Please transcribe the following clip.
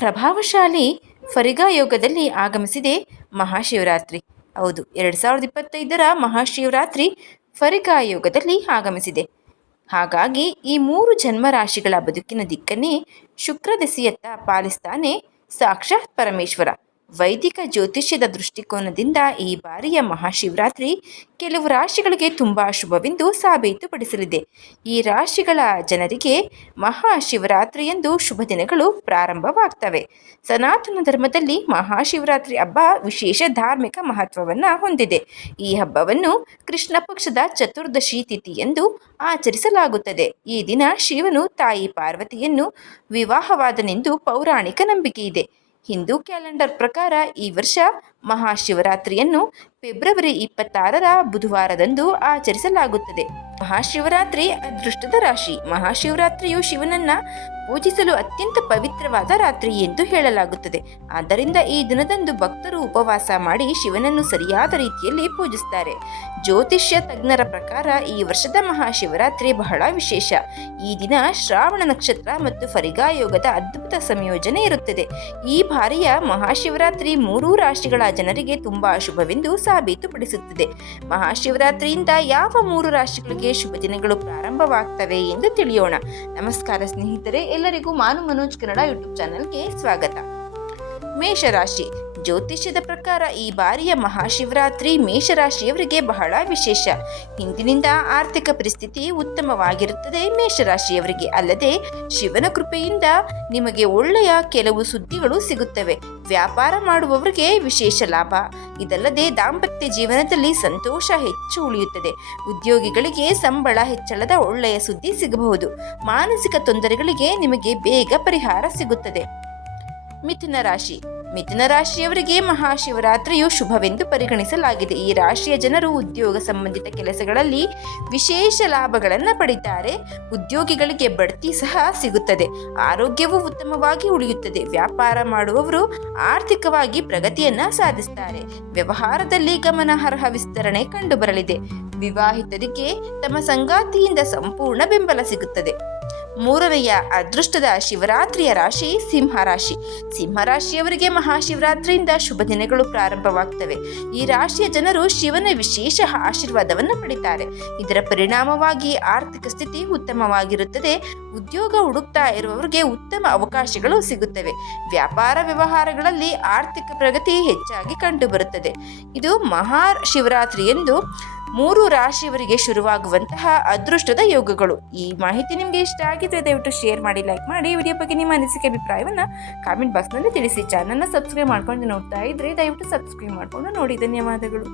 ಪ್ರಭಾವಶಾಲಿ ಫರಿಗಾ ಯೋಗದಲ್ಲಿ ಆಗಮಿಸಿದೆ ಮಹಾಶಿವರಾತ್ರಿ. ಹೌದು, ಎರಡು ಸಾವಿರದ ಇಪ್ಪತ್ತೈದರ ಮಹಾಶಿವರಾತ್ರಿ ಫರಿಗಾ ಯೋಗದಲ್ಲಿ ಆಗಮಿಸಿದೆ. ಹಾಗಾಗಿ ಈ ಮೂರು ಜನ್ಮರಾಶಿಗಳ ಬದುಕಿನ ದಿಕ್ಕನ್ನೇ ಶುಕ್ರ ದೆಸೆಯತ್ತ ಪಾಲಿಸ್ತಾನೆ ಸಾಕ್ಷಾತ್ ಪರಮೇಶ್ವರ. ವೈದಿಕ ಜ್ಯೋತಿಷ್ಯದ ದೃಷ್ಟಿಕೋನದಿಂದ ಈ ಬಾರಿಯ ಮಹಾಶಿವರಾತ್ರಿ ಕೆಲವು ರಾಶಿಗಳಿಗೆ ತುಂಬ ಶುಭವೆಂದು ಸಾಬೀತುಪಡಿಸಲಿದೆ. ಈ ರಾಶಿಗಳ ಜನರಿಗೆ ಮಹಾಶಿವರಾತ್ರಿಯಂದು ಶುಭ ದಿನಗಳು ಪ್ರಾರಂಭವಾಗ್ತವೆ. ಸನಾತನ ಧರ್ಮದಲ್ಲಿ ಮಹಾಶಿವರಾತ್ರಿ ಹಬ್ಬ ವಿಶೇಷ ಧಾರ್ಮಿಕ ಮಹತ್ವವನ್ನು ಹೊಂದಿದೆ. ಈ ಹಬ್ಬವನ್ನು ಕೃಷ್ಣ ಪಕ್ಷದ ಚತುರ್ದಶಿ ತಿಥಿ ಎಂದು ಆಚರಿಸಲಾಗುತ್ತದೆ. ಈ ದಿನ ಶಿವನು ತಾಯಿ ಪಾರ್ವತಿಯನ್ನು ವಿವಾಹವಾದನೆಂದು ಪೌರಾಣಿಕ ನಂಬಿಕೆ ಇದೆ. ಹಿಂದೂ ಕ್ಯಾಲೆಂಡರ್ ಪ್ರಕಾರ ಈ ವರ್ಷ ಮಹಾಶಿವರಾತ್ರಿಯನ್ನು ಫೆಬ್ರವರಿ ಇಪ್ಪತ್ತಾರರ ಬುಧವಾರದಂದು ಆಚರಿಸಲಾಗುತ್ತದೆ. ಮಹಾಶಿವರಾತ್ರಿ ಅದೃಷ್ಟದ ರಾಶಿ. ಮಹಾಶಿವರಾತ್ರಿಯು ಶಿವನನ್ನ ಪೂಜಿಸಲು ಅತ್ಯಂತ ಪವಿತ್ರವಾದ ರಾತ್ರಿ ಎಂದು ಹೇಳಲಾಗುತ್ತದೆ. ಆದ್ದರಿಂದ ಈ ದಿನದಂದು ಭಕ್ತರು ಉಪವಾಸ ಮಾಡಿ ಶಿವನನ್ನು ಸರಿಯಾದ ರೀತಿಯಲ್ಲಿ ಪೂಜಿಸುತ್ತಾರೆ ಜ್ಯೋತಿಷ್ಯ ತಜ್ಞರ ಪ್ರಕಾರ ಈ ವರ್ಷದ ಮಹಾಶಿವರಾತ್ರಿ ಬಹಳ ವಿಶೇಷ. ಈ ದಿನ ಶ್ರಾವಣ ನಕ್ಷತ್ರ ಮತ್ತು ಫರಿಗಾ ಯೋಗದ ಅದ್ಭುತ ಸಂಯೋಜನೆ ಇರುತ್ತದೆ. ಈ ಬಾರಿಯ ಮಹಾಶಿವರಾತ್ರಿ ಮೂರೂ ರಾಶಿಗಳ ಜನರಿಗೆ ತುಂಬಾ ಶುಭವೆಂದು ಸಾಬೀತುಪಡಿಸುತ್ತದೆ. ಮಹಾಶಿವರಾತ್ರಿಯಿಂದ ಯಾವ ಮೂರು ರಾಶಿಗಳಿಗೆ ಶುಭ ದಿನಗಳು ಪ್ರಾರಂಭವಾಗ್ತವೆ ಎಂದು ತಿಳಿಯೋಣ. ನಮಸ್ಕಾರ ಸ್ನೇಹಿತರೆ, ಎಲ್ಲರಿಗೂ ಮಾನು ಮನೋಜ್ ಕನ್ನಡ ಯೂಟ್ಯೂಬ್ ಚಾನೆಲ್ಗೆ ಸ್ವಾಗತ. ಮೇಷರಾಶಿ ಜ್ಯೋತಿಷ್ಯದ ಪ್ರಕಾರ ಈ ಬಾರಿಯ ಮಹಾಶಿವರಾತ್ರಿ ಮೇಷರಾಶಿಯವರಿಗೆ ಬಹಳ ವಿಶೇಷ. ಹಿಂದಿನಿಂದ ಆರ್ಥಿಕ ಪರಿಸ್ಥಿತಿ ಉತ್ತಮವಾಗಿರುತ್ತದೆ ಮೇಷರಾಶಿಯವರಿಗೆ. ಅಲ್ಲದೆ ಶಿವನ ಕೃಪೆಯಿಂದ ನಿಮಗೆ ಒಳ್ಳೆಯ ಕೆಲವು ಸುದ್ದಿಗಳು ಸಿಗುತ್ತವೆ. ವ್ಯಾಪಾರ ಮಾಡುವವರಿಗೆ ವಿಶೇಷ ಲಾಭ. ಇದಲ್ಲದೆ ದಾಂಪತ್ಯ ಜೀವನದಲ್ಲಿ ಸಂತೋಷ ಹೆಚ್ಚು ಉಳಿಯುತ್ತದೆ. ಉದ್ಯೋಗಿಗಳಿಗೆ ಸಂಬಳ ಹೆಚ್ಚಳದ ಒಳ್ಳೆಯ ಸುದ್ದಿ ಸಿಗಬಹುದು. ಮಾನಸಿಕ ತೊಂದರೆಗಳಿಗೆ ನಿಮಗೆ ಬೇಗ ಪರಿಹಾರ ಸಿಗುತ್ತದೆ. ಮಿಥುನ ರಾಶಿ. ಮಿಥುನ ರಾಶಿಯವರಿಗೆ ಮಹಾಶಿವರಾತ್ರಿಯು ಶುಭವೆಂದು ಪರಿಗಣಿಸಲಾಗಿದೆ. ಈ ರಾಶಿಯ ಜನರು ಉದ್ಯೋಗ ಸಂಬಂಧಿತ ಕೆಲಸಗಳಲ್ಲಿ ವಿಶೇಷ ಲಾಭಗಳನ್ನು ಪಡಿತಾರೆ. ಉದ್ಯೋಗಿಗಳಿಗೆ ಬಡ್ತಿ ಸಹ ಸಿಗುತ್ತದೆ. ಆರೋಗ್ಯವು ಉತ್ತಮವಾಗಿ ಉಳಿಯುತ್ತದೆ. ವ್ಯಾಪಾರ ಮಾಡುವವರು ಆರ್ಥಿಕವಾಗಿ ಪ್ರಗತಿಯನ್ನ ಸಾಧಿಸುತ್ತಾರೆ ವ್ಯವಹಾರದಲ್ಲಿ ಗಮನಾರ್ಹ ವಿಸ್ತರಣೆ ಕಂಡುಬರಲಿದೆ. ವಿವಾಹಿತರಿಗೆ ತಮ್ಮ ಸಂಗಾತಿಯಿಂದ ಸಂಪೂರ್ಣ ಬೆಂಬಲ ಸಿಗುತ್ತದೆ. ಮೂರನೆಯ ಅದೃಷ್ಟದ ಶಿವರಾತ್ರಿಯ ರಾಶಿ ಸಿಂಹರಾಶಿ ಸಿಂಹರಾಶಿಯವರಿಗೆ ಮಹಾಶಿವರಾತ್ರಿಯಿಂದ ಶುಭ ದಿನಗಳು ಪ್ರಾರಂಭವಾಗ್ತವೆ. ಈ ರಾಶಿಯ ಜನರು ಶಿವನ ವಿಶೇಷ ಆಶೀರ್ವಾದವನ್ನು ಪಡಿತಾರೆ. ಇದರ ಪರಿಣಾಮವಾಗಿ ಆರ್ಥಿಕ ಸ್ಥಿತಿ ಉತ್ತಮವಾಗಿರುತ್ತದೆ. ಉದ್ಯೋಗ ಹುಡುಕ್ತಾ ಇರುವವರಿಗೆ ಉತ್ತಮ ಅವಕಾಶಗಳು ಸಿಗುತ್ತವೆ. ವ್ಯಾಪಾರ ವ್ಯವಹಾರಗಳಲ್ಲಿ ಆರ್ಥಿಕ ಪ್ರಗತಿ ಹೆಚ್ಚಾಗಿ ಕಂಡುಬರುತ್ತದೆ. ಇದು ಮಹಾ ಶಿವರಾತ್ರಿ ಎಂದು ಮೂರು ರಾಶಿಯವರಿಗೆ ಶುರುವಾಗುವಂತಹ ಅದೃಷ್ಟದ ಯೋಗಗಳು. ಈ ಮಾಹಿತಿ ನಿಮಗೆ ಇಷ್ಟ ಆಗಿದ್ರೆ ದಯವಿಟ್ಟು ಶೇರ್ ಮಾಡಿ ಲೈಕ್ ಮಾಡಿ. ವಿಡಿಯೋ ಬಗ್ಗೆ ನಿಮ್ಮ ಅನಿಸಿಕೆ, ಅಭಿಪ್ರಾಯವನ್ನು ಕಾಮೆಂಟ್ ಬಾಕ್ಸ್ನಲ್ಲಿ ತಿಳಿಸಿ. ಚಾನಲ್ನ ಸಬ್ಸ್ಕ್ರೈಬ್ ಮಾಡ್ಕೊಂಡು ನೋಡ್ತಾ ಇದ್ರೆ ದಯವಿಟ್ಟು ಸಬ್ಸ್ಕ್ರೈಬ್ ಮಾಡ್ಕೊಂಡು ನೋಡಿ. ಧನ್ಯವಾದಗಳು.